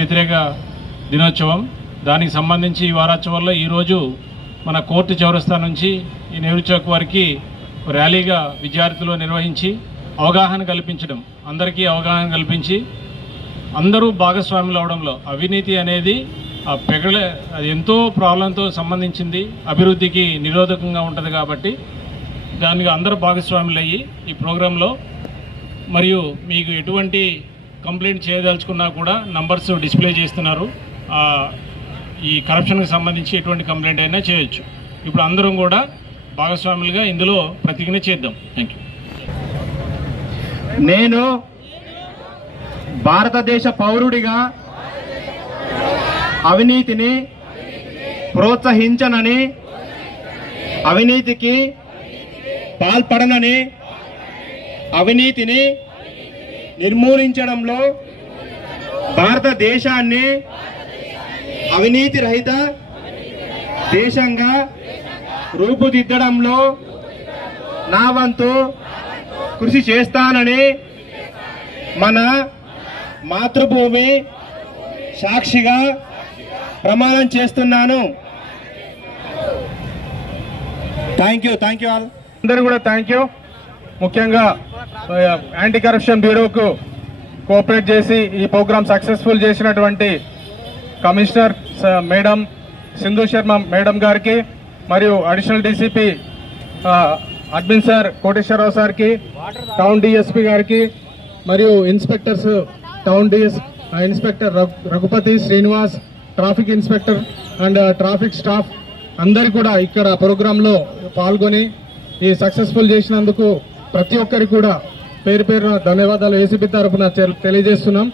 వ్యతిరేక దినోత్సవం. దానికి సంబంధించి ఈ వారోత్సవాల్లో ఈరోజు మన కోర్టు చౌరస్తా నుంచి ఈ నెహ్రూ చౌక్ వరకు ర్యాలీగా విద్యార్థులు నిర్వహించి అవగాహన కల్పించడం, అందరికీ అవగాహన కల్పించి అందరూ భాగస్వాములు అవడంలో అవినీతి అనేది అది ఎంతో ప్రాబ్లంతో సంబంధించింది, అభివృద్ధికి నిరోధకంగా ఉంటుంది. కాబట్టి దానికి అందరూ భాగస్వాములు అయ్యి ఈ ప్రోగ్రాంలో మరియు మీకు ఎటువంటి కంప్లైంట్ చేయదలుచుకున్నా కూడా నంబర్స్ డిస్ప్లే చేస్తున్నారు. ఈ కరప్షన్కి సంబంధించి ఎటువంటి కంప్లైంట్ అయినా చేయొచ్చు. ఇప్పుడు అందరం కూడా భాగస్వాములుగా ఇందులో ప్రతిజ్ఞ చేద్దాం. Thank you. నేను భారతదేశ పౌరుడిగా అవినీతిని ప్రోత్సహించనని, అవినీతికి పాల్పడనని, అవినీతిని నిర్మూలించడంలో భారతదేశాన్ని అవినీతి రహిత దేశంగా రూపుదిద్దడంలో నా వంతు కృషి చేస్తానని మన మాతృభూమి సాక్షిగా ప్రమాణం చేస్తున్నాను. Thank you all. అందరూ కూడా థ్యాంక్ యూ. ముఖ్యంగా యాంటీ కరప్షన్ బ్యూరోకు కోఆపరేట్ చేసి ఈ ప్రోగ్రామ్ సక్సెస్ఫుల్ చేసినటువంటి commissioner madam Sindhu Sharma madam గారికి, మరియు additional DCP admin sir Koteswararao సార్కి, టౌన్ డిఎస్పీ గారికి, మరియు inspectors town inspector Raghupati Srinivas, traffic inspector and traffic staff అందరు కూడా ఇక్కడ ప్రోగ్రాంలో పాల్గొని ఈ సక్సెస్ఫుల్ చేసినందుకు ప్రతి ఒక్కరికి కూడా పేరు పేరున ధన్యవాదాలు ఏసీబీ తరఫున తెలియజేస్తున్నాం.